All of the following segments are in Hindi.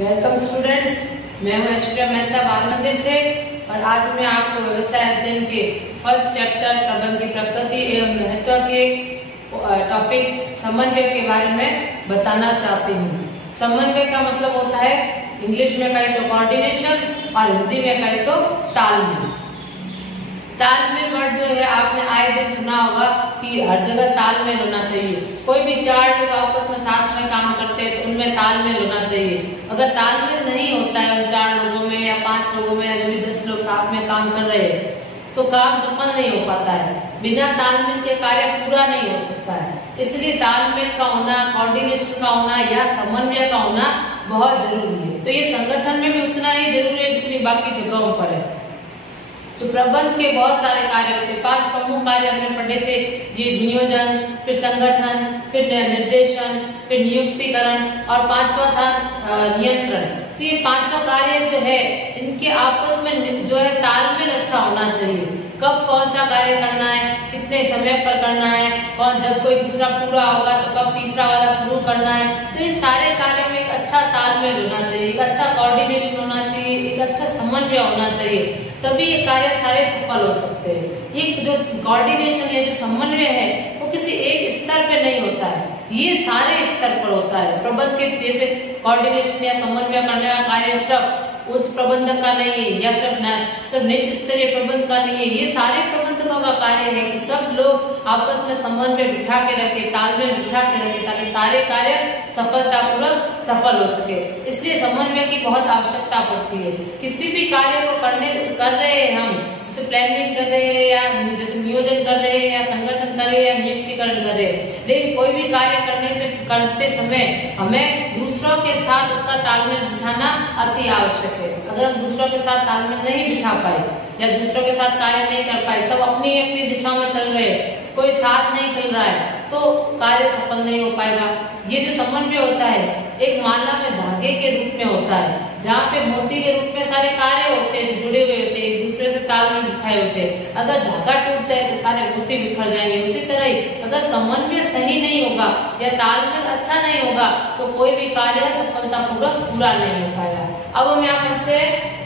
वेलकम स्टूडेंट्स, मैं हूं ऐश्वर्या मेहता बाल मंदिर से और आज मैं आपको व्यवसाय अध्ययन के फर्स्ट चैप्टर प्रबंध की प्रकृति एवं महत्व के टॉपिक समन्वय के बारे में बताना चाहती हूँ। समन्वय का मतलब होता है इंग्लिश में कहे तो कोऑर्डिनेशन और हिंदी में कहे तो तालमेल। तालमेल वर्ड जो है आपने आए दिन सुना होगा कि हर जगह तालमेल होना चाहिए। कोई भी चार लोग आपस में साथ में काम करते हैं तो उनमें तालमेल होना चाहिए। अगर तालमेल नहीं होता है उन 4 लोगों में या 5 लोगों में या जब भी 10 लोग साथ में काम कर रहे हैं तो काम सफल नहीं हो पाता है। बिना तालमेल के कार्य पूरा नहीं हो सकता है। इसलिए तालमेल का होना, कोऑर्डिनेशन का होना या समन्वय का होना बहुत जरूरी है। तो ये संगठन में भी उतना ही जरूरी है जितनी बाकी जगहों पर है। तो प्रबंध के बहुत सारे कार्य होते हैं। 5 प्रमुख कार्य हमने पढ़े थे, ये नियोजन, फिर संगठन, फिर निर्देशन, फिर नियुक्तिकरण और 5वां था नियंत्रण। तो ये 5 कार्य जो है इनके आपस में जो है तालमेल अच्छा होना चाहिए। कब कौन सा कार्य करना है, कितने समय पर करना है, कौन जब कोई दूसरा पूरा होगा तो कब तीसरा वाला शुरू करना है। तो इन सारे कार्यों में एक अच्छा तालमेल होना चाहिए, एक अच्छा कोऑर्डिनेशन होना चाहिए, एक अच्छा समन्वय होना चाहिए, तभी ये कार्य सारे सफल हो सकते हैं। ये जो कोऑर्डिनेशन है, जो समन्वय है, वो किसी एक स्तर पे नहीं होता है, ये सारे स्तर पर होता है। प्रबंध के जैसे कोऑर्डिनेशन या समन्वय करने का कार्य सिर्फ उच्च प्रबंधक का नहीं है या सिर्फ निचले स्तरीय प्रबंध का नहीं है, ये सारे प्रबंधकों का कार्य है कि सब लोग आपस में समन्वय बिठा के रखे, तालमेल बिठा के रखे, ताकि सारे कार्य सफलतापूर्वक सफल हो सके। इसलिए समन्वय की बहुत आवश्यकता पड़ती है। किसी भी कार्य को कर रहे हैं हम, जैसे प्लानिंग कर रहे हैं या जैसे नियोजन कर रहे हैं या संगठन कर रहे हैं या नियुक्तिकरण कर रहे हैं, लेकिन कोई भी कार्य करते समय हमें दूसरों के साथ उसका तालमेल बिठाना अति आवश्यक है। अगर हम दूसरों के साथ तालमेल नहीं बिठा पाए या दूसरों के साथ कार्य नहीं कर पाए, सब अपनी अपनी दिशा में चल रहे हैं, कोई साथ नहीं चल रहा है, तो कार्य सफल नहीं हो पाएगा। ये जो समन्वय होता है एक माला में धागे के रूप में होता है, जहाँ पे मोती के रूप में सारे कार्य होते हैं जो जुड़े हुए होते हैं, एक दूसरे से तालमेल बिठाए होते हैं। अगर धागा टूट जाए तो सारे मोती बिखर जाएंगे। उसी तरह ही अगर समन्वय सही नहीं होगा या तालमेल अच्छा नहीं होगा तो कोई भी कार्य सफलतापूर्वक पूरा नहीं हो पाएगा। अब हम यहाँ पढ़ते हैं,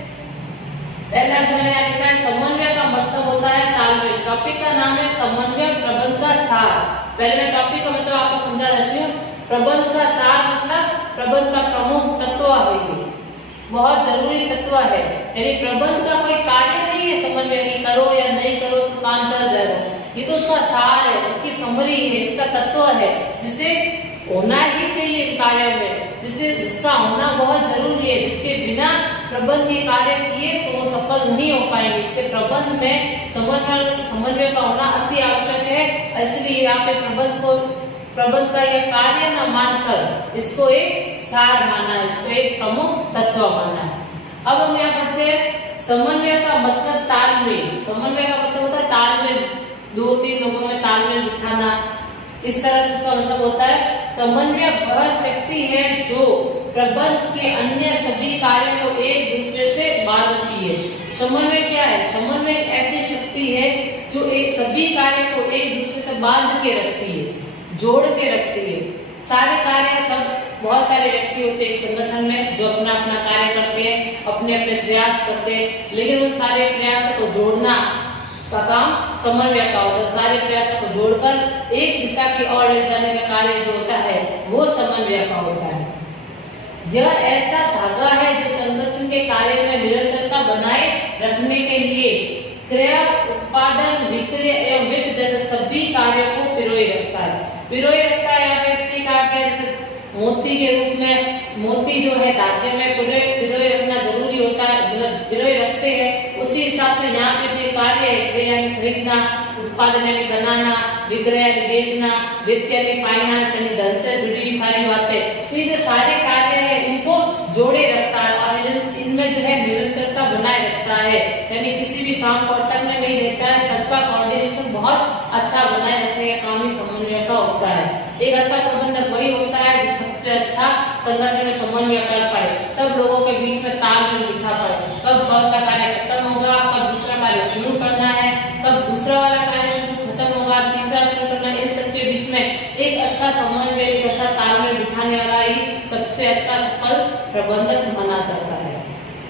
पहला जो मैंने लिखा है समन्वय का मतलब होता है तालमेल। टॉपिक का नाम है समन्वय प्रबंध का सार। पहले मैं टॉपिक का मतलब आपको समझा देती हूँ। प्रबंध का सार मतलब प्रबंध का प्रमुख तत्व है, बहुत जरूरी तत्व है। यानी प्रबंध का कोई कार्य नहीं है समन्वय की करो या नहीं करो तो काम चल जाएगा, ये तो उसका सार है, उसकी समरी है, इसका तत्व है, जिसे होना ही चाहिए कार्य में, जिसका होना बहुत जरूरी है। जिसके बिना प्रबंध के कार्य किए तो वो सफल नहीं हो पाएंगे। इसके प्रबंध में समन्वय का होना अति आवश्यक है। इसलिए यहाँ पे प्रबंध का यह कार्य न मानकर इसको एक सार माना है, इसको एक प्रमुख तत्व माना है। अब हम यहाँ पढ़ते हैं समन्वय का मतलब तालमेल। समन्वय का मतलब होता है तालमेल, 2-3 लोगों में तालमेल बिठाना। इस तरह से इसका मतलब होता है समन्वय वह शक्ति है जो प्रबंध के अन्य सभी कार्यों को एक दूसरे से बांधती है। समन्वय क्या है? समन्वय ऐसी शक्ति है जो एक सभी कार्यों को एक दूसरे से बांध के रखती है, जोड़ के रखती है। सारे कार्य सब बहुत सारे व्यक्ति होते हैं एक संगठन में जो अपना अपना कार्य करते हैं, अपने अपने प्रयास करते हैं, लेकिन उन सारे प्रयासों को जोड़ना का काम समन्वय का होता है। सारे प्रयासों को जोड़कर एक दिशा की ओर ले जाने का कार्य जो होता है वो समन्वय का होता है। यह ऐसा धागा है जो संगठन के कार्य में निरंतरता बनाए रखने के लिए क्रय, उत्पादन, विक्रय एवं वित्त जैसे सभी कार्यों को पिरोए रखता है। पिरोए रखता है यहाँ पे इसलिए कहा गया जैसे मोती के रूप में, मोती जो है धागे में पिरोए रखना जरूरी होता है, मतलब पिरोए रखते हैं। उसी हिसाब से यहाँ पे जो कार्य है यानी खरीदना, उत्पादन यानी बनाना, विक्रय यानी बेचना, वित्त यानी फाइनेंस यानी धन से जुड़ी हुई सारी बातें, तो ये जो सारे कार्य है इनको जोड़े रखता है और इनमें जो है निरंतरता बनाए रखता है। यानी किसी भी काम को अटकने नहीं देता है, सबका कोऑर्डिनेशन बहुत अच्छा बनाए रखने का काम ही समन्वय का होता है। एक अच्छा प्रबंधक वही होता है जो सबसे अच्छा संगठन में समन्वय कर पाए, सब लोगों के बीच में तालमेल बिठा पाए। कब कौन सा कार्य खत्म होगा, कब दूसरा कार्य शुरू करना है, कब दूसरा वाला कार्य खत्म होगा, तीसरा शुरू करना है, इस सबके बीच में एक अच्छा समन्वय, एक अच्छा तालमेल बिठाने वाला ही सबसे अच्छा सफल प्रबंधक माना जाता है।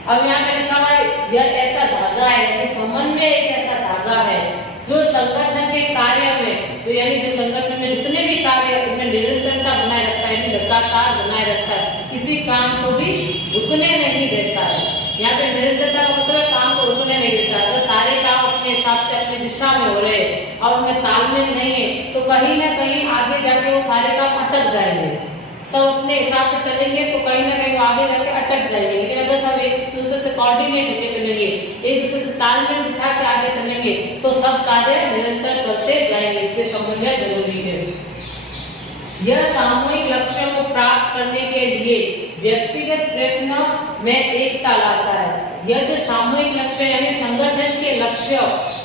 अब यहाँ पे लिखा हुआ है यह ऐसा धागा है, समन्वय एक ऐसा धागा है जो संगठन के कार्य में, जो यानी जो संगठन में जितने भी कार्य उनमें निरंतरता बनाए रखता है, लगातार बनाए रखता है, किसी काम को भी रुकने नहीं देता है। यहाँ पे निरंतरता का मतलब काम को रुकने नहीं देता। अगर सारे काम अपने हिसाब से अपनी दिशा में हो रहे और उनमें तालमेल नहीं है तो कहीं ना कहीं आगे जाके वो सारे काम अटक जाएंगे। सब अपने हिसाब से चलेंगे तो कहीं ना कहीं आगे जाके अटक जाएंगे। लेकिन अगर सब एक दूसरे से कोऑर्डिनेट होकर चलेंगे, एक दूसरे से तालमेल बिठा के आगे चलेंगे तो सब कार्य निरंतर चलते जाएंगे। इसलिए समन्वय जरूरी है। यह सामूहिक लक्ष्यों को प्राप्त करने के लिए व्यक्तिगत प्रयत्नों में एकता लाता है। यह जो सामूहिक लक्ष्य यानी संगठन के लक्ष्य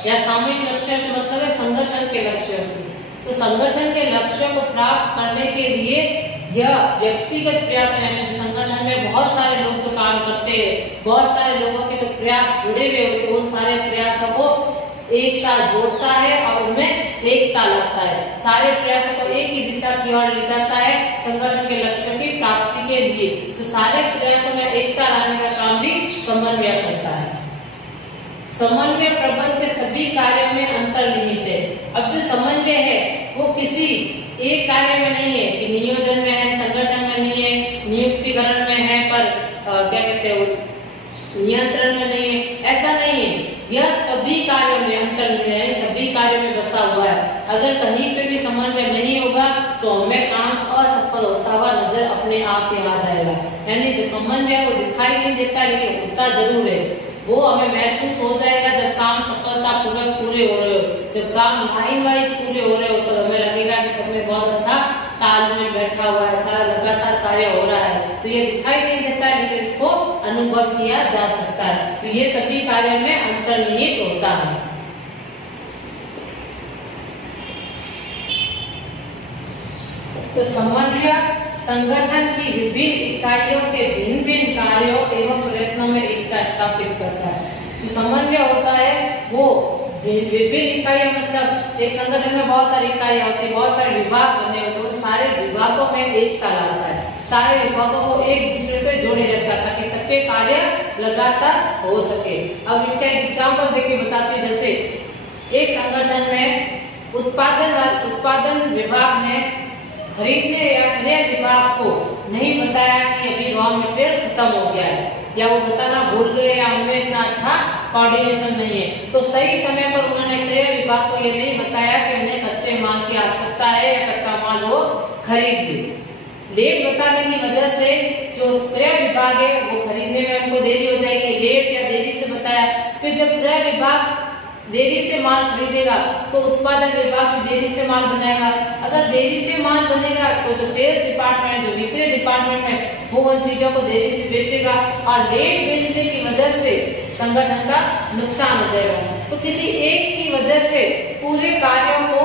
या सामूहिक लक्ष्य से मतलब है संगठन के लक्ष्य से, तो संगठन के लक्ष्यों को प्राप्त करने के लिए यह व्यक्तिगत प्रयास यानी संगठन में बहुत सारे लोग जो काम करते हैं, बहुत सारे लोगों के जो प्रयास जुड़े हुए होते हैं, उन सारे प्रयासों को एक साथ जोड़ता है और उनमें एकता लाता है। सारे प्रयासों को एक ही दिशा की ओर ले जाता है संगठन के लक्ष्यों की प्राप्ति के लिए। तो सारे प्रयासों में एकता लाने का काम भी समन्वय करता है। समन्वय प्रबंध के सभी कार्यों में अंतर्निहित है। अब जो समन्वय है वो किसी एक कार्य में नहीं है कि नियोजन में है, संगठन में नहीं है, नियुक्तिकरण में है, पर क्या कहते हैं नियंत्रण में नहीं है, ऐसा नहीं है। यह सभी कार्यों में अंतर्निहित है, सभी कार्यों में बसा हुआ है। अगर कहीं पे भी समन्वय नहीं होगा तो हमें काम असफल होता हुआ नजर अपने आप ही आ जाएगा। यानी जो समन्वय वो दिखाई नहीं देता लेकिन होता जरूर है। वो हमें महसूस हो जाएगा जब काम सफलतापूर्वक पूरे हो रहे हो, जब काम लाइन वाइज पूरे हो रहे हो तो हमें लगेगा कि सब में बहुत अच्छा तालमेल बैठा हुआ है, सारा लगातार कार्य हो रहा है। तो ये दिखाई नहीं देता लेकिन इसको अनुभव किया जा सकता है। तो ये सभी कार्यों में अंतर्निहित होता है। तो समन्वय संगठन की विभिन्न इकाइयों के भिन्न भिन्न कार्यों एवं प्रयत्नों में एकता स्थापित करता है। जो समन्वय होता है वो विभिन्न इकाइयां, मतलब एक संगठन में बहुत सारी इकाइयां होती है, बहुत सारे विभाग बने होते हैं, सारे विभागों में एकता लाता है, सारे विभागों को एक दूसरे से जोड़े रखता है ताकि सबके कार्य लगातार हो सके। अब इसका एक एग्जाम्पल देके बताती हूँ। जैसे एक संगठन में उत्पादन विभाग ने खरीदने या क्रय विभाग को नहीं बताया कि अभी रॉ मटेरियल खत्म हो गया है, या वो बताना भूल गए, या उनमें इतना अच्छा कोऑर्डिनेशन नहीं है, तो सही समय पर उन्होंने क्रय विभाग को ये नहीं बताया कि उन्हें कच्चे माल की आवश्यकता है या कच्चा माल वो खरीद ले। लेट बताने की वजह से जो क्रय विभाग है वो खरीदने में उनको देरी हो जाएगी। लेट या देरी से बताया, फिर जब क्रय विभाग देरी से माल खरीदेगा तो उत्पादन विभाग भी देरी से माल बनाएगा। अगर देरी से माल बनेगा तो जो सेल्स डिपार्टमेंट, जो बिक्री डिपार्टमेंट है, वो उन चीजों को देरी से बेचेगा और लेट बेचने की वजह से संगठन का नुकसान हो जाएगा। तो किसी एक की वजह से पूरे कार्यों को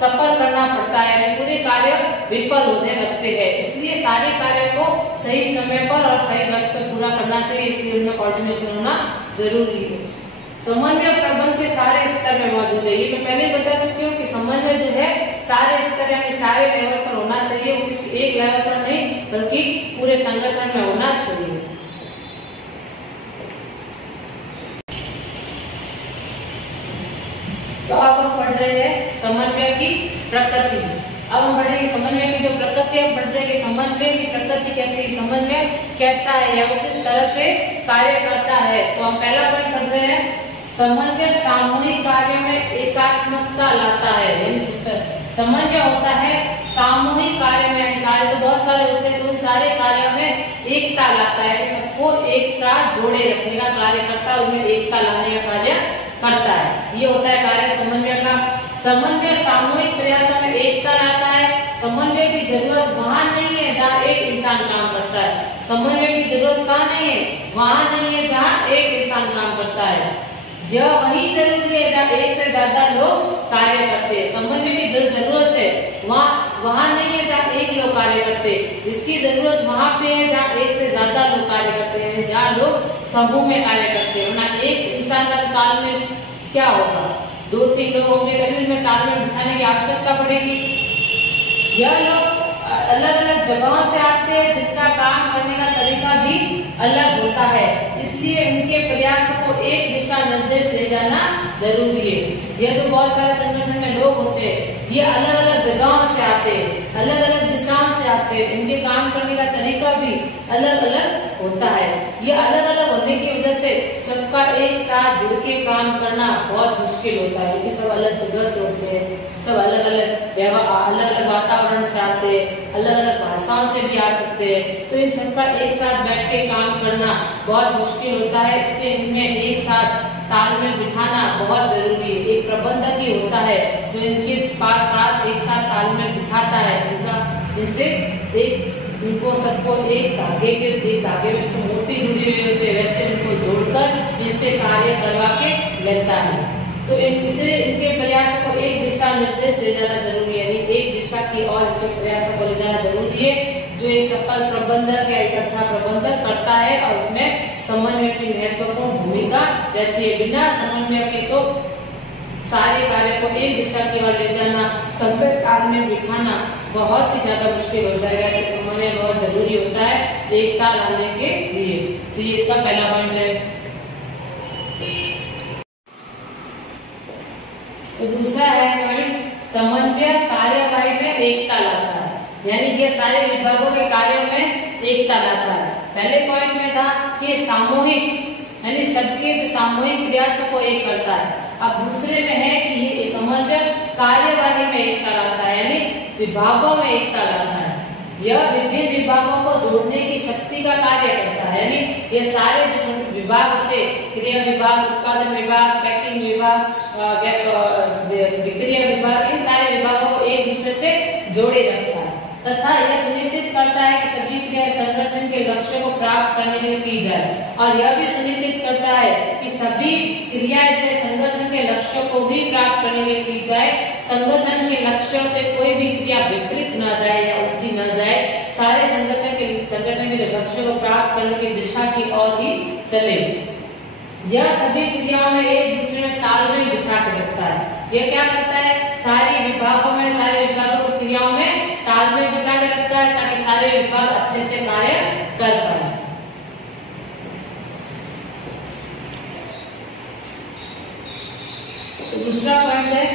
सफल करना पड़ता है, पूरे कार्य विफल होने लगते हैं। इसलिए सारे कार्यों को सही समय पर और सही वक्त पर पूरा करना चाहिए, इसलिए उनमें कोऑर्डिनेशन होना जरूरी है। समन्वय प्रबंध के सारे स्तर में मौजूद है। ये मैं पहले बता चुकी हूँ कि समन्वय जो है सारे स्तर यानी सारे लेवल पर होना चाहिए, वो किसी एक लेवल पर नहीं बल्कि पूरे संगठन में होना चाहिए। तो अब हम पढ़ रहे हैं समन्वय की प्रकृति। अब हम पढ़ेंगे समन्वय की जो प्रकृति है, पढ़ रहे हैं समन्वय की प्रकृति कैसी, समन्वय कैसा है या वो किस तरह से कार्य करता है। तो हम पहला पॉइंट पढ़ रहे हैं, समन्वय सामूहिक कार्य में एकात्मकता लाता है। समन्वय होता है सामूहिक कार्य में, कार्य तो बहुत सारे होते हैं तो उन सारे कार्यों में एकता लाता है, सबको एक साथ जोड़े रखने का कार्य करता है, उनमें एकता लाने का कार्य करता है। ये होता है कार्य समन्वय का। समन्वय सामूहिक प्रयासों में एकता लाता है। समन्वय की जरूरत वहाँ नहीं है जहाँ एक इंसान काम करता है। समन्वय की जरूरत कहाँ नहीं है, वहाँ नहीं है जहाँ एक इंसान काम करता है। यह वही जरूरी है जहाँ एक से ज्यादा लोग कार्य करते हैं। समन्वय की जो जरूरत है वहाँ नहीं है जहाँ एक लोग कार्य करते। इसकी जरूरत वहाँ पे है जहाँ एक से ज्यादा लोग कार्य करते हैं, जहाँ लोग समूह में कार्य करते हैं। ना एक इंसान का तालमेल क्या होगा, 2-3 लोग होंगे तभी उनमें तालमेल बिठाने की आवश्यकता पड़ेगी। यह लोग अलग अलग जगहों से आते हैं, जिनका काम करने का तरीका भी अलग होता है, इसलिए उनके प्रयासों को एक दिशा निर्देश ले जाना जरूरी है। ये जो बहुत सारे संगठन में लोग होते हैं, ये अलग अलग जगहों से आते हैं, अलग अलग दिशाओं से आते हैं, इनके काम करने का तरीका भी अलग अलग होता है। ये अलग अलग होने की वजह से सबका एक साथ जुड़ के काम करना बहुत मुश्किल होता है, क्योंकि सब अलग जगह से होते हैं, सब अलग अलग वातावरण से आते हैं, अलग अलग भाषाओं से भी आ सकते हैं, तो इन सबका एक साथ बैठ के काम करना बहुत मुश्किल होता है। इसलिए इनमें एक साथ तालमेल बिठाना बहुत जरूरी है। एक प्रबंधक ही होता है जो इनके पास एक साथ तालमेल बिठाता है, जिनसे इनको सबको एक धागे में से मोती जुड़े हुए होते हैं, वैसे इनको जोड़कर इनसे कार्य करवा के लेता है। तो इनके प्रयासों को एक दिशा निर्देश ले जाना जरूरी है, यानी एक दिशा की ओर इनके प्रयासों को ले जाना जरूरी है, जो एक सफल प्रबंधक या एक अच्छा प्रबंधक करता है। और उसमें समन्वय की महत्वपूर्ण भूमिका रहती है। बिना समन्वय के तो सारे कार्य को एक दिशा की ओर ले जाना, सबके कार्य में बिठाना बहुत ही ज्यादा मुश्किल हो जाएगा। इसलिए समन्वय बहुत जरूरी होता है एकता लाने के लिए। तो ये इसका पहला पॉइंट है। तो दूसरा है पॉइंट, समन्वय कार्यवाही में एकता लाता है, यानी ये सारे विभागों के कार्यों में एकता लाता है। पहले पॉइंट में था कि सामूहिक, यानी सबके जो सामूहिक प्रयासों को एक करता है। अब दूसरे में है कि ये समन्वय कार्यवाही में एकता लाता है, यानी विभागों में एकता लाता है। यह विभिन्न विभागों को जोड़ने की शक्ति का कार्य करता है, यानी ये सारे जो छोटे विभाग होते, क्रिया विभाग, उत्पादन विभाग, पैकिंग विभाग, विक्रिया विभाग, इन सारे विभागों को एक दूसरे से जोड़े रखता है तथा यह सुनिश्चित करता है कि सभी क्रियाएं संगठन के लक्ष्य को प्राप्त करने के लिए की जाए। और यह भी सुनिश्चित करता है कि सभी क्रियाएं जो है संगठन के लक्ष्यों को भी प्राप्त करने के लिए की जाए। संगठन के लक्ष्यों से कोई भी क्रिया विपरीत न जाए या उल्टी न जाए, सारे संगठन के लक्ष्यों को प्राप्त करने की दिशा की ओर ही चले। यह सभी क्रियाओं में एक दूसरे में तालमेल बिठा के रखता है। यह क्या करता है, सारे विभागों को क्रियाओं में तालमेल बिठा के रखता है, ताकि सारे विभाग अच्छे से कार्य कर पाए। तो दूसरा पॉइंट है,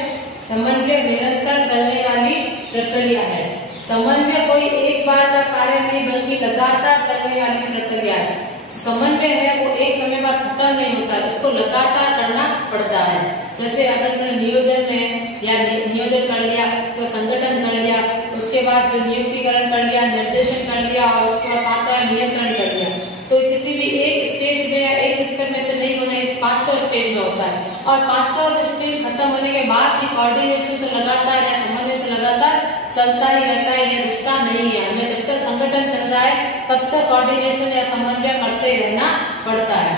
समन्वय निरंतर चलने वाली प्रक्रिया है। समन्वय कोई एक बार का कार्य नहीं, बल्कि लगातार चलने वाली प्रक्रिया है। समन्वय है वो एक समय बाद खत्म नहीं होता, इसको लगातार करना पड़ता है। जैसे अगर मैंने नियोजन में या नियोजन कर लिया, तो संगठन कर लिया, उसके बाद जो नियुक्तिकरण कर लिया, निर्देशन कर लिया, और उसके बाद पांचवा नियंत्रण कर लिया, तो किसी भी एक स्टेज में या एक स्तर में से नहीं होने, पांचों स्टेज में होता है। और पांचों स्टेज खत्म होने के बाद भी कोऑर्डिनेशन तो लगातार या समन्वय तो लगातार चलता ही रहता है, ये रुकता नहीं है। हमें जब तक संगठन चल रहा है तब तक कोऑर्डिनेशन या समन्वय करते ही रहना पड़ता है।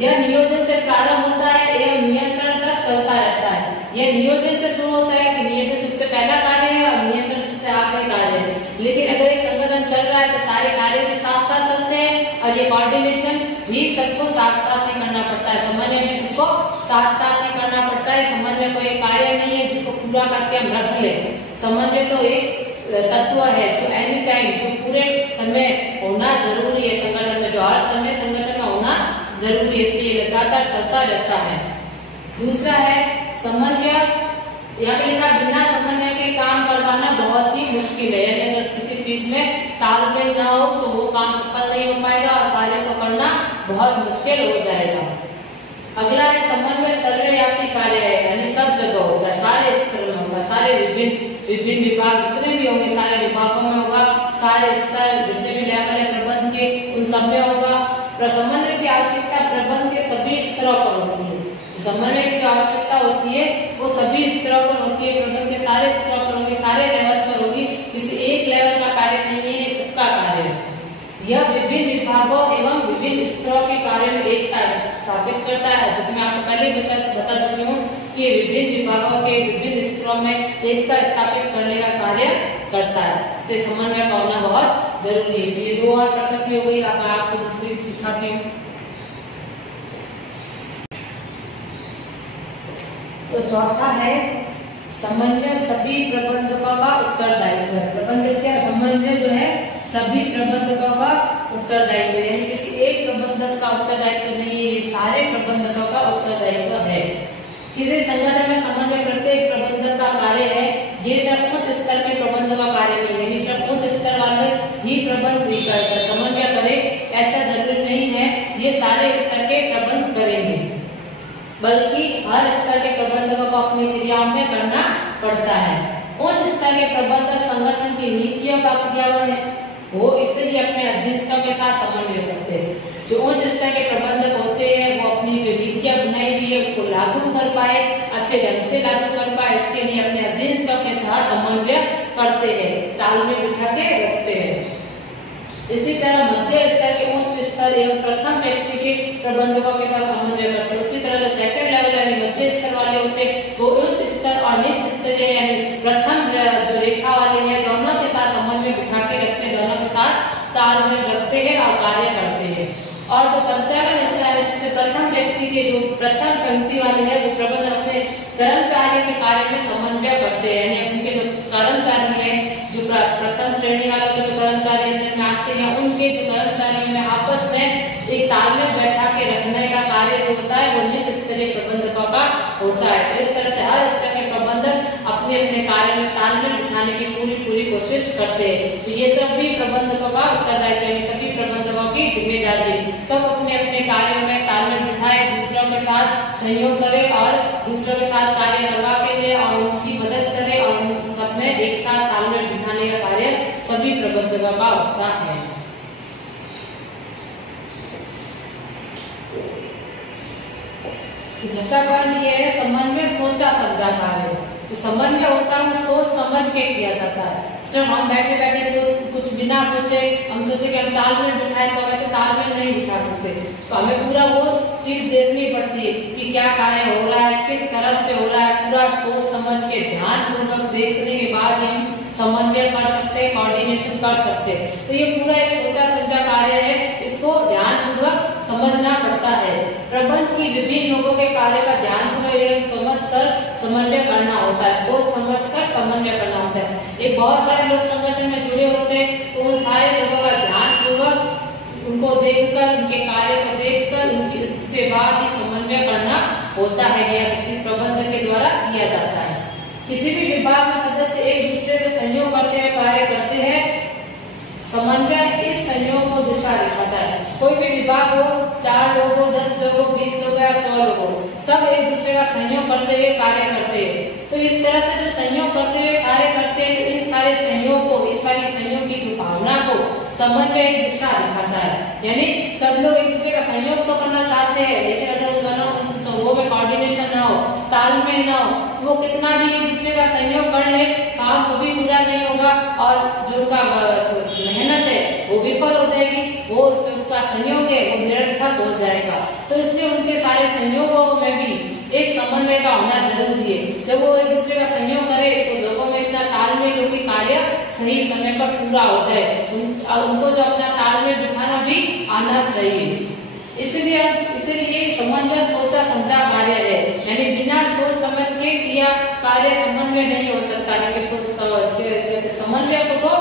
यह नियोजन से प्रारंभ होता है एवं नियंत्रण तक चलता रहता है। यह नियोजन से शुरू होता है कि नियोजन सबसे पहला कार्य है और नियंत्रण सबसे आखिरी कार्य है। लेकिन अगर एक संगठन चल रहा है तो सारे कार्य भी साथ साथ चलते हैं, और ये कोऑर्डिनेशन भी सबको साथ साथ ही करना पड़ता है, समन्वय भी सबको साथ साथ ही करना पड़ता है। समन्वय कोई कार्य नहीं है जिसको पूरा करके हम रख ले। समन्वय तो एक तत्व है जो एनी टाइम, जो पूरे समय होना जरूरी है संगठन में, जो हर समय संगठन में होना जरूरी है, इसलिए लगातार चलता रहता है। दूसरा है समन्वय, यहाँ पे लिखा बिना समन्वय के काम करवाना बहुत ही मुश्किल है, यानी अगर किसी चीज में तालमेल ना हो तो वो काम सफल नहीं हो पाएगा और कार्य को करना बहुत मुश्किल हो जाएगा। अगला है समन्वय सर्वव्यापी कार्य है, यानी सब जगह होगा, सारे स्तर में होगा, सारे विभिन्न विभाग जितने भी होंगे सारे विभागों में होगा, सारे स्तर जितने भी लेवल है प्रबंध के उन सब में होगा। समन्वय की आवश्यकता प्रबंध के सभी स्तरों पर होती है। समन्वय की जो आवश्यकता होती है वो सभी स्तरों पर होती है, प्रबंध के सारे स्तरों पर होगी, सारे लेवल पर होगी। किसी एक लेवल का कार्य नहीं है, ये सबका कार्य है। यह विभिन्न विभागों एवं विभिन्न स्तरों के कार्य में एकता स्थापित करता है। जो मैं आपको पहले बता चुकी हूँ कि विभिन्न विभागों के विभिन्न स्तरों में एकता स्थापित करने का कार्य करता है। इससे समन्वय का होना बहुत जरूरी है। ये दो और प्रकृति हो गई, अब आपको दूसरी सिखाती हूँ। तो चौथा है समन्वय सभी प्रबंधकों का उत्तरदायित्व है। प्रबंधक क्या, समन्वय जो है सभी प्रबंधकों का उत्तरदायित्व है, यानी किसी एक प्रबंधक का उत्तरदायित्व नहीं है, ये सारे प्रबंधकों का उत्तरदायित्व है। किसी संगठन में समन्वय प्रत्येक प्रबंधक का कार्य है, ये सिर्फ उच्च स्तर के प्रबंधक का कार्य नहीं है, सिर्फ उच्च स्तर वाले ही प्रबंध समन्वय करे ऐसा जरूरी नहीं है, ये सारे स्तर के प्रबंध करेंगे, बल्कि हर स्तर के प्रबंधकों को अपनी क्रियाओं में करना पड़ता है। उच्च स्तर के प्रबंधक संगठन की नीतियों का क्रियान्वयन है, वो इसलिए अपने अधीनस्थों के साथ समन्वय करते हैं। जो उच्च स्तर के प्रबंधक होते हैं वो अपनी जो नीतियां बनाई हुई है उसको लागू कर पाए, अच्छे ढंग से लागू कर पाए, इसके लिए अपने अधीनस्थों के साथ समन्वय करते हैं, तालमेल बिठा के रखते हैं। इसी तरह मध्य स्तर के उच्च स्तर एवं प्रथम व्यक्ति के प्रबंधकों के साथ समन्वय करते हैं। उसी तरह जो सेकंड लेवल यानी मध्य स्तर वाले होते हैं वो उच्च स्तर और निच स्तर यानी प्रथम जो रेखा वाले हैं दोनों के साथ समन्वय बिठा के रखते हैं, दोनों के साथ तालमेल रखते हैं और कार्य करते हैं। और जो परिचालन स्तर है प्रथम व्यक्ति के जो प्रथम पंक्ति वाले हैं वो प्रबंधक अपने कर्मचारी के कार्य में समन्वय करते हैं, यानी उनके जो कर्मचारी हैं जो प्रथम श्रेणी वालों के जो कर्मचारी अंदर में आते हैं उनके जो कर्मचारियों में आपस में एक तालमेल बैठा के रखने का कार्य जो होता है वो निच स्तरीय प्रबंधकों का होता है। तो इस तरह से हर स्तर के प्रबंधक अपने अपने कार्य में तालमेल बिठाने की पूरी कोशिश करते हैं। तो ये सभी प्रबंधकों का उत्तरदायित्व यानी सभी प्रबंधकों की जिम्मेदारी, सब अपने अपने कार्यों में तालमेल बिठाए, दूसरों के साथ सहयोग करे और दूसरों के साथ कार्य करवा के लिए और उनकी मदद करे और सब में एक साथ तालमेल बिठाने का कार्य सभी प्रबंधकों का होता है। छठा पॉइंट ये है समन्वय सोचा समझा कार्य। जो समन्वय होता है वो सोच समझ के किया जाता है, सिर्फ हम बैठे बैठे कुछ बिना सोचे हम सोचे कि हम तालमेल बिठाए तो वैसे तालमेल नहीं बिठा सकते। तो हमें पूरा वो चीज देखनी पड़ती है कि क्या कार्य हो रहा है, किस तरह से हो रहा है, पूरा सोच समझ के ध्यान पूर्वक देखने के बाद हम समन्वय कर सकते हैं, कोऑर्डिनेशन कर सकते हैं। तो ये पूरा एक सोचा समझा कार्य है, इसको ध्यान पूर्वक समझना पड़ता है। प्रबंध की विभिन्न लोगों के कार्य का ध्यान पूर्वक समझ कर समन्वय करना होता है, सोच समझ कर समन्वय करना होता है। एक बहुत सारे लोग संगठन में जुड़े होते हैं तो उन सारे लोगों का ध्यान पूर्वक उनको देखकर, उनके कार्य को देखकर उसके बाद ही समन्वय करना होता है, यह किसी प्रबंध के द्वारा किया जाता है। किसी भी विभाग में सदस्य एक दूसरे से सहयोग करते हुए कार्य करते हैं, समन्वय इस सहयोग को दिशा दिखाता है। कोई भी विभाग हो, 4 लोग हो, 10 लोग हो, 20 लोग या 100 लोग हो, सब एक दूसरे का सहयोग करते हुए कार्य करते हैं। तो इस तरह से जो सहयोग करते हुए कार्य करते हैं तो इन सारे सहयोग को, इस सारी सहयोग की जो भावना को समन्वय एक दिशा दिखाता है, यानी सब लोग एक दूसरे का सहयोग तो करना चाहते हैं लेकिन अगर उन दोनों वो में कोऑर्डिनेशन ना हो, तालमेल ना हो तो वो कितना भी एक दूसरे का सहयोग कर ले काम कभी पूरा नहीं होगा और जो उनका मेहनत है वो विफल हो जाएगी, वो उसका सहयोग है वो निरर्थक हो जाएगा। तो इसलिए उनके सारे सहयोगों में भी एक समन्वय का होना जरूरी है। जब वो एक दूसरे का सहयोग करे तो लोगों में इतना तालमेल हो कि कार्य सही समय पर पूरा हो जाए, उनको जो अपना तालमेल बिठाना भी आना चाहिए। इसलिए समन्वय सोचा समझा कार्य है, यानी बिना सोच समझ के किया कार्य समन्वय नहीं हो सकता। समन्वय को तो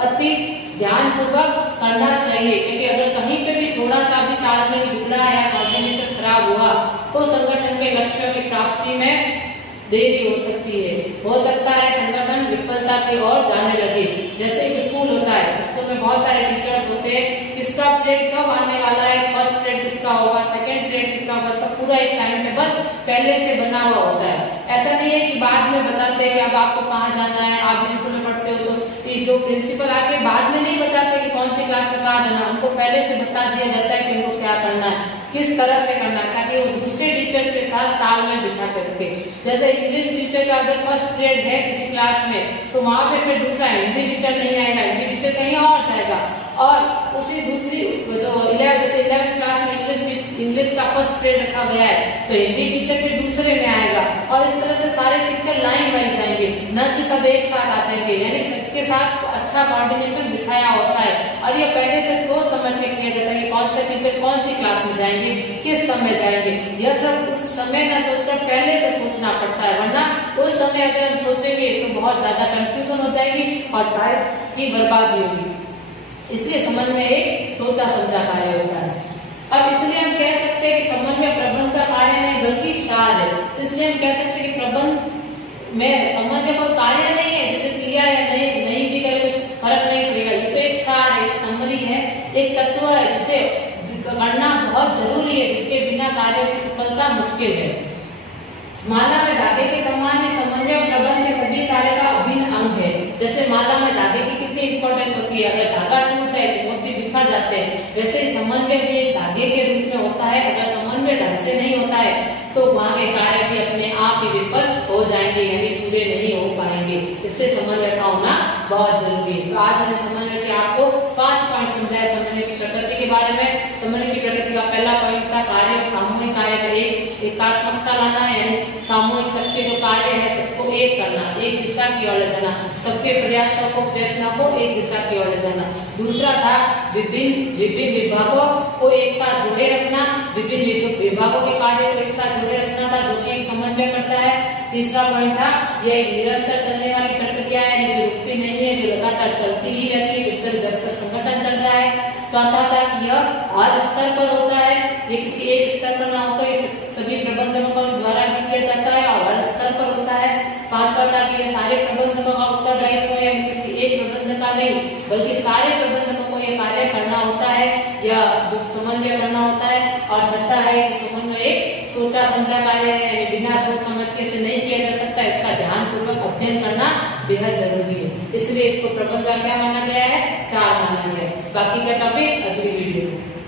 अति ध्यान पूर्वक करना चाहिए, क्योंकि अगर कहीं पे भी थोड़ा सा भी तालमेल बिगड़ा या कोऑर्डिनेशन खराब हुआ तो संगठन के लक्ष्यों की प्राप्ति में देरी हो सकती है। हो सकता है संगठन विफलता की ओर जाने लगे। जैसे एक स्कूल होता है, स्कूल में बहुत सारे टीचर्स होते हैं, किसका पीरियड कब आने वाला है, फर्स्ट पीरियड किसका होगा, सेकंड पीरियड किसका होगा, सब पूरा एक टाइम टेबल पहले से बना हुआ होता है। ऐसा नहीं है कि बाद में बताते हैं कि अब आपको कहाँ जाना है, आप भी स्कूल में पढ़ते हो तो जो प्रिंसिपल आके बाद में नहीं बताते कि कौन सी क्लास में कहाँ जाना, उनको पहले से बता दिया जाता है कि उनको क्या करना है, किस तरह से करना है, ताकि वो दूसरे टीचर्स के साथ तालमेल बिठा करके। जैसे इंग्लिश टीचर का अगर फर्स्ट पीरियड है किसी क्लास में तो वहाँ पे फिर दूसरा हिंदी टीचर नहीं आएगा, हिंदी टीचर कहीं और जाएगा, और उसी दूसरी जो 11th क्लास में इंग्लिश का फर्स्ट पीरियड रखा गया है तो हिंदी टीचर फिर दूसरे में आएगा, और इस तरह से सारे टीचर लाइन वाइज जाएंगे, न कि सब एक साथ आ जाएंगे, यानी सबके साथ अच्छा कोऑर्डिनेशन दिखाया होता है। और ये पहले से सोच समझ के किया जाता है कि कौन से टीचर कौन सी क्लास में जाएंगे, किस समय जाएंगे। यह सब उस समय न सोचकर पहले से सोचना पड़ता है, वरना उस समय अगर हम सोचेंगे तो बहुत ज्यादा कंफ्यूजन हो जाएगी और टाइम की बर्बादी होगी। इसलिए समन्वय एक सोचा समझा कार्य होता है। अब इसलिए हम कह सकते हैं कि समन्वय प्रबंध का कार्य नहीं बल्कि सार है। तो इसलिए हम कह सकते हैं कि प्रबंध में समन्वय कोई कार्य नहीं है, जैसे किया या नहीं भी करे तो फर्क नहीं पड़ेगा। ये तो एक सार है, एक समरी है, एक तत्व है जिसे करना बहुत जरूरी है, जिसके बिना कार्यों की सफलता मुश्किल है। माला में धागे के समान ही समन्वय और प्रबंध के सभी कार्य का अभिन्न अंग है। जैसे माला में धागे की कितनी इंपॉर्टेंस होती है, अगर धागा टूट जाए तो मोती बिखर जाते हैं, वैसे ही समन्वय भी एक धागे के रूप में होता है। अगर समन्वय ढंग से नहीं होता है तो वहाँ के कार्य भी अपने आप ही विफल हो जाएंगे, यानी पूरे नहीं हो पाएंगे। इसलिए समन्वय का होना बहुत जरूरी है। तो आज मैंने समन्वय के आपको 5 पॉइंट समझाए समन्वय की प्रकृति के बारे में। समन्वय की प्रकृति का पहला पॉइंट था कार्य और सामूहिक कार्य का एकात्मकता लाना, यानी सामूहिक सबके जो कार्य है सबको एक करना, एक दिशा की ओर ले जाना, सबके प्रयासों को प्रयत्नों को एक दिशा की ओर ले जाना। दूसरा था विभिन्न विभागों को एक साथ जुड़े रखना, विभिन्न विभागों के कार्य को एक साथ जुड़े रखना था, जो कि एक समन्वय करता है। तीसरा पॉइंट था यह एक निरंतर चलने वाली प्रक्रिया है, जो रुकती नहीं है, जो लगातार चलती ही रहती है जब तक संगठन चल रहा है। चौथा था कि यह हर स्तर पर होता है, ये किसी एक स्तर पर ना होकर सभी प्रबंधकों द्वारा भी किया जाता है और हर स्तर पर होता है। पांचवा था कि ये सारे प्रबंधकों का उत्तरदायित्व है, किसी एक प्रबंधक का नहीं बल्कि सारे प्रबंधकों को ये कार्य करना होता है या जो समन्वय करना होता है। और छठा है कि समन्वय एक सोचा समझा कार्य है, बिना सोच समझ के इसे नहीं किया जा सकता, इसका ध्यान पूर्वक अध्ययन करना बेहद जरूरी है। इसलिए इसको प्रबंध का क्या माना गया है, सार माना गया है। बाकी का टॉपिक अगली वीडियो में।